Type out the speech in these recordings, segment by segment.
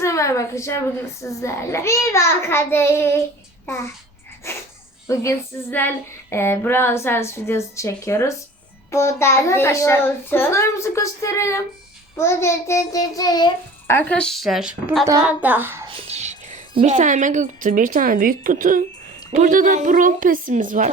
Herkese merhaba arkadaşlar. Bugün sizlerle Bir bakalım. bugün sizlerle e, Brawl Stars videosu çekiyoruz. Burada Arkadaşlar kutularımızı gösterelim. Burada diyorsun. Arkadaşlar burada Arkada. bir tane mega kutu, bir tane büyük kutu. Burada da Brawl Pass'imiz var.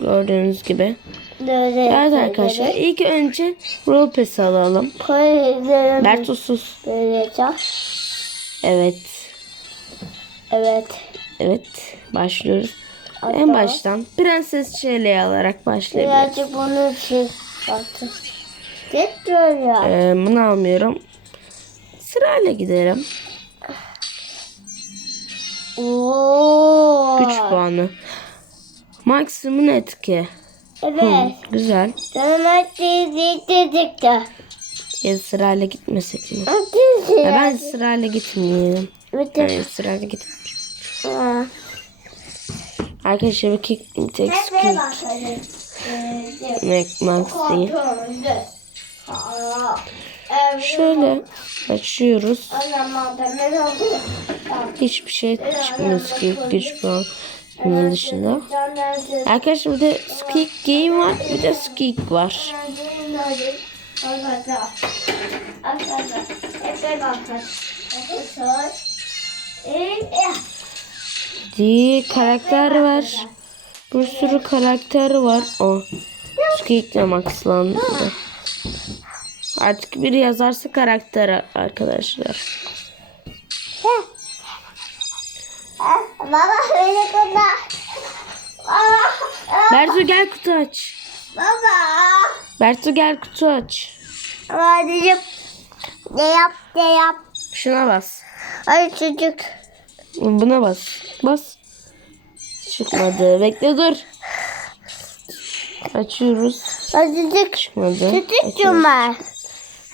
Gördüğünüz gibi. Evet arkadaşlar ilk önce Brawl Pass'i alalım. Bertusuz. Böylece. Evet. Evet. Evet. Başlıyoruz. En Hatta baştan Prenses Şele'yi alarak başlayabiliriz. Birazcık bunu şey yaptım. Getiriyor ya. Ee, bunu almıyorum. Sırayla gidelim. Oo. Güç puanı. Maksimum etki. Evet. Hı, güzel. Sana dedik de. Ya sırayla gitmesek mi? Ya ben sırayla gitmeyelim. Yani sırayla git. Aa. Arkadaşlar bir tek Mac Max değil. Evet. Şöyle açıyoruz. Hiçbir şey çıkmıyor skill güç puanı bunun dışında. Arkadaşlar bir de Squeak Game var. Bir de Squeak var. Diye karakter var. Bir sürü karakter var. O. Squeak de maxlandı. Artık biri yazarsa karakter arkadaşlar. Baba öyle kadar. Baba. Bertu gel kutu aç. Baba. Bertu gel kutu aç. Anneciğim. Ne yap ne yap. Şuna bas. Ay çocuk. Buna bas. Bas. Çıkmadı. Bekle dur. Açıyoruz. Çocuk. Çıkmadı. Açıyoruz. cuma.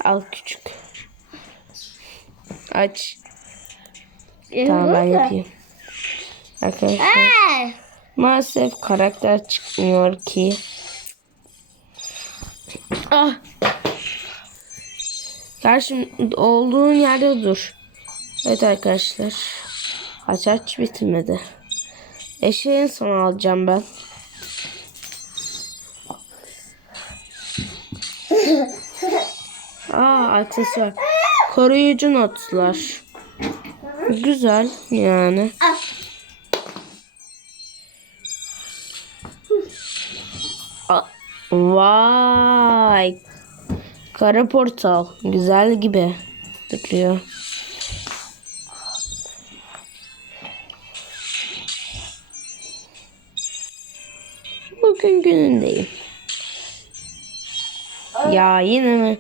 Al küçük. Aç. Tamam ben yapayım. Arkadaşlar Hey. maalesef karakter çıkmıyor ki. Ah. Karşım olduğun yerde dur. Evet arkadaşlar. Aç aç bitmedi. Eşeği en son alacağım ben. Aa aksesuar. Koruyucu notlar. Güzel yani. Ah. Vay. Kara portal. Güzel gibi duruyor. Bugün günündeyim. Ya yine mi?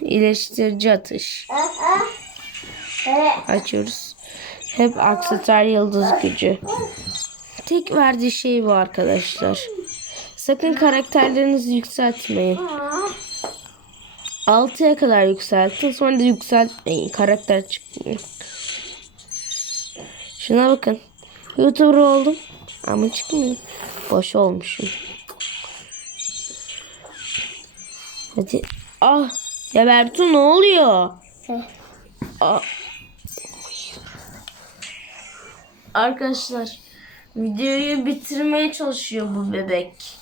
İyileştirici atış. Açıyoruz. Hep aksesuar yıldız gücü. Tek verdiği şey bu arkadaşlar. Sakın karakterlerinizi yükseltmeyin. 6'ya kadar yükseltin. Sonra da yükseltmeyin. Karakter çıkmıyor. Şuna bakın. Youtuber oldum. Ama çıkmıyor. Boş olmuşum. Hadi. Ah. Ya Bertu ne oluyor? Aa. Arkadaşlar videoyu bitirmeye çalışıyor bu bebek.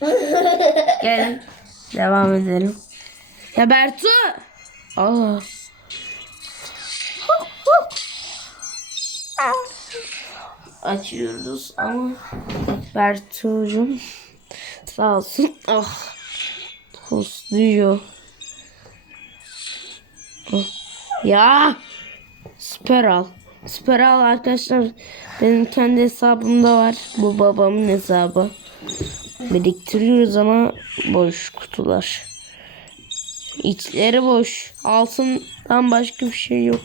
Gelin devam edelim. Ya Bertu. Aa. Açıyoruz ama Bertu'cum sağ olsun. Ah. Tosluyor. Ya. Süper al. Süper al arkadaşlar. Benim kendi hesabımda var. Bu babamın hesabı. Biriktiriyoruz ama boş kutular. İçleri boş. Altından başka bir şey yok.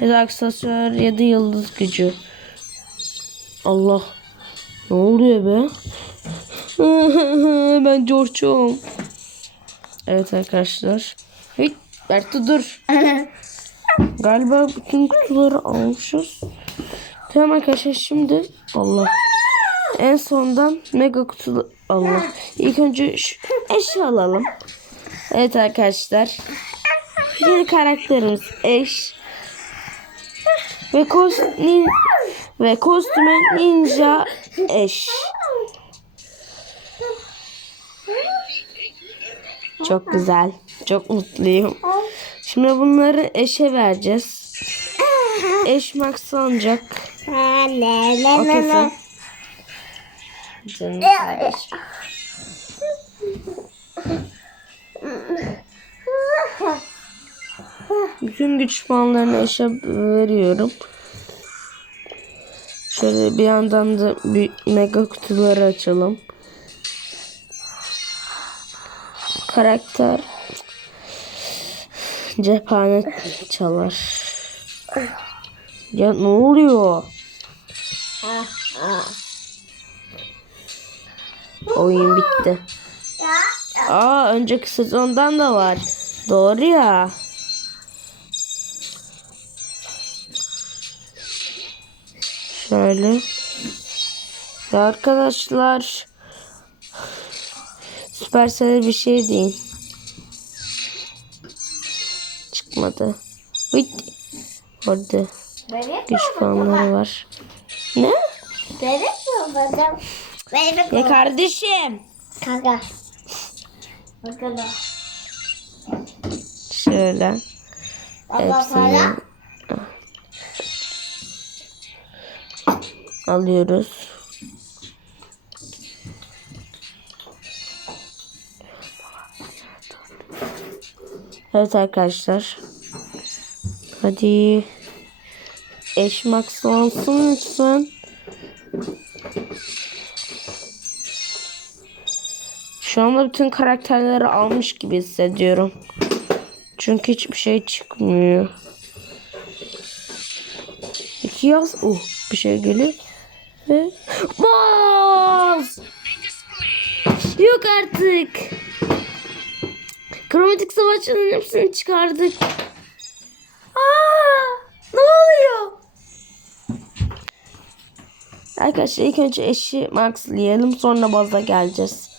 Ya da aksesuar ya da yıldız gücü. Allah. Ne oluyor be? ben George'um. Evet arkadaşlar. Hey, Bertu dur. Galiba bütün kutuları almışız. Tamam arkadaşlar şimdi Allah. En sondan mega kutu Allah. İlk önce şu eşya alalım. Evet arkadaşlar. Yeni karakterimiz eş. Ve kostüm ve kostümü ninja eş. Çok güzel. Çok mutluyum. Şimdi bunları eşe vereceğiz. Eş max alacak. O kesin. Canım kardeşim. Bütün güç puanlarını eşe veriyorum. Şöyle bir yandan da bir mega kutuları açalım. Karakter cephane çalar. Ya ne oluyor? Oyun bitti. Aa önceki sezondan da var. Doğru ya. Şöyle. Ya arkadaşlar. Süpersel bir şey değil. Çıkmadı. Hıt. Orada güç puanları var. Ne? Bebek mi babacığım? Bebek Ya kardeşim. Kanka. Bakalım. Şöyle. Baba Hepsini alıyoruz. Evet arkadaşlar. Hadi. Eş maxlansın lütfen. Şu anda bütün karakterleri almış gibi hissediyorum. Çünkü hiçbir şey çıkmıyor. İki yaz. Oh bir şey geliyor. Ve Baz! Yok artık. Kromatik savaşçının hepsini çıkardık. Aa, ne oluyor? Arkadaşlar ilk önce eşi maxlayalım sonra baza geleceğiz.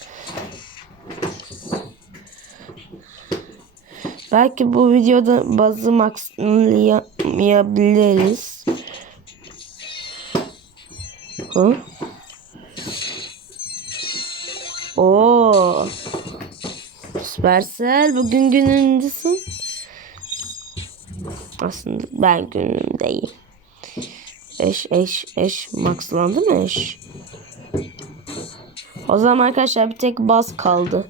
Belki bu videoda bazı maxlayabiliriz. Hı? Oo. Süpersel bugün günündesin. Aslında ben günümdeyim. Eş eş eş maxlandı mı eş? O zaman arkadaşlar bir tek baz kaldı.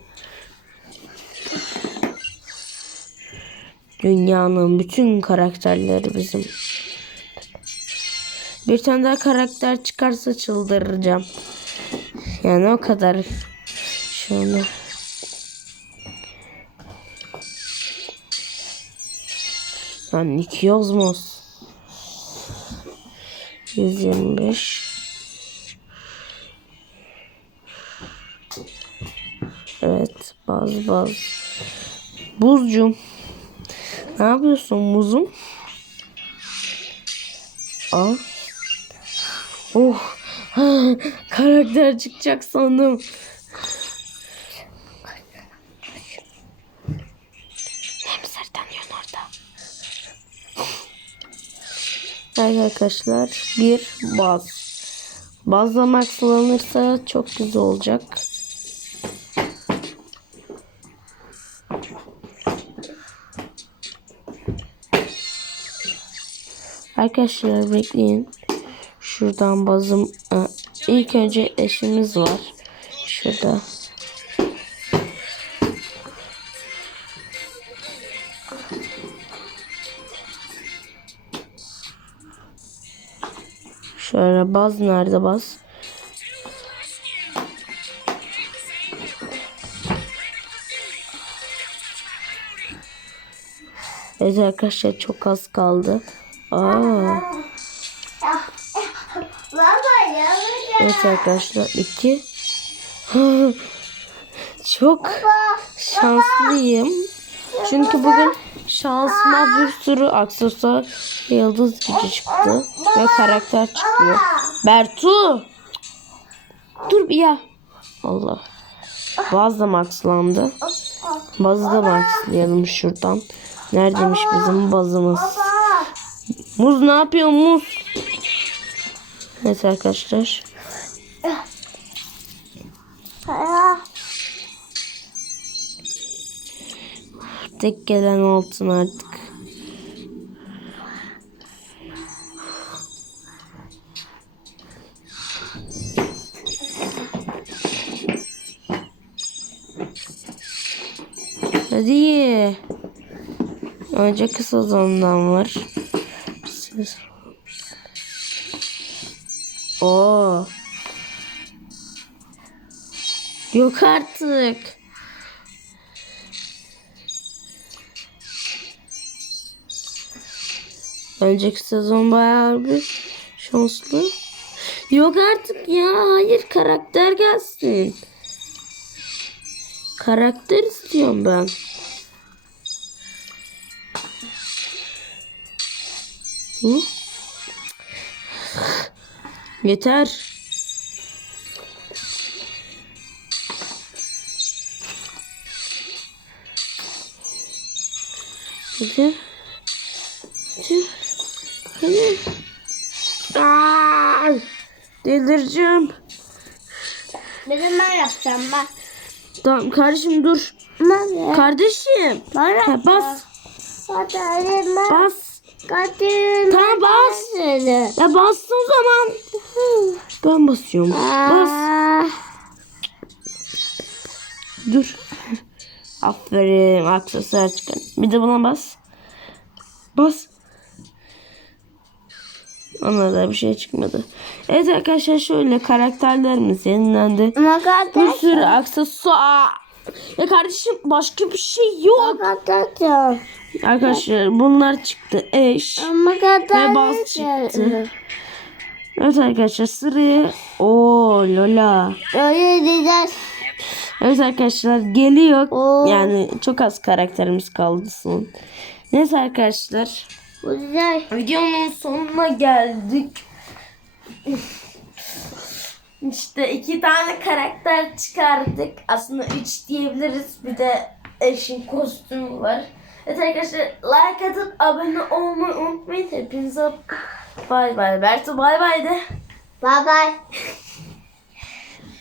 Dünyanın bütün karakterleri bizim. Bir tane daha karakter çıkarsa çıldıracağım. Yani o kadar. Şunu. Yani iki yazmaz. 125. Evet. Baz baz. Buzcum. Ne yapıyorsun muzum? Aa. Oh. Karakter çıkacak sandım. Evet arkadaşlar bir baz. Bazla maxlanırsa çok güzel olacak. Arkadaşlar bekleyin. Şuradan bazım. Aa, İlk önce eşimiz var. Şurada. Şöyle baz nerede baz? Evet arkadaşlar çok az kaldı. Aa. Evet arkadaşlar iki. Çok şanslıyım. Çünkü bugün şansıma bir sürü aksesuar yıldız gücü çıktı. Ve karakter çıkıyor. Bertu! Dur bir ya. Allah. Bazı da maxlandı. Bazı da başlayalım şuradan. Neredeymiş bizim bazımız? Muz ne yapıyor muz? Evet arkadaşlar. Tek gelen altın artık. Hadi. Önce kısa zondan var. Siz- Oo. Yok artık. Önceki sezon bayağı bir şanslı. Yok artık ya. Hayır karakter gelsin. Karakter istiyorum ben. Hı? Yeter. Hadi. Hadi. Hadi. Aa, delireceğim. de ben yapacağım ben. Tamam kardeşim dur. Ben Kardeşim. Ben Ha, bas. Hadi hadi ben. Bas. Kadir. Tamam bas. Ya bastın zaman. Ben basıyorum. Bas. Dur. Aferin. Aksesuar çıkar. Bir de buna bas. Bas. Ona da bir şey çıkmadı. Evet arkadaşlar şöyle karakterlerimiz yenilendi. Bir sürü aksesuar. Ya kardeşim başka bir şey yok. Arkadaşlar bunlar çıktı. Eş. Ve baz çıktı. Evet arkadaşlar sıraya. Oo Lola. Öyle diyeceğiz. Evet arkadaşlar geliyor. Oo. Yani çok az karakterimiz kaldı son. Neyse arkadaşlar. Güzel. Videonun sonuna geldik. İşte iki tane karakter çıkardık. Aslında üç diyebiliriz. Bir de eşin kostümü var. Evet arkadaşlar like atıp abone olmayı unutmayın. Hepinize bay bay. Bertu bay bay de. Bye bye.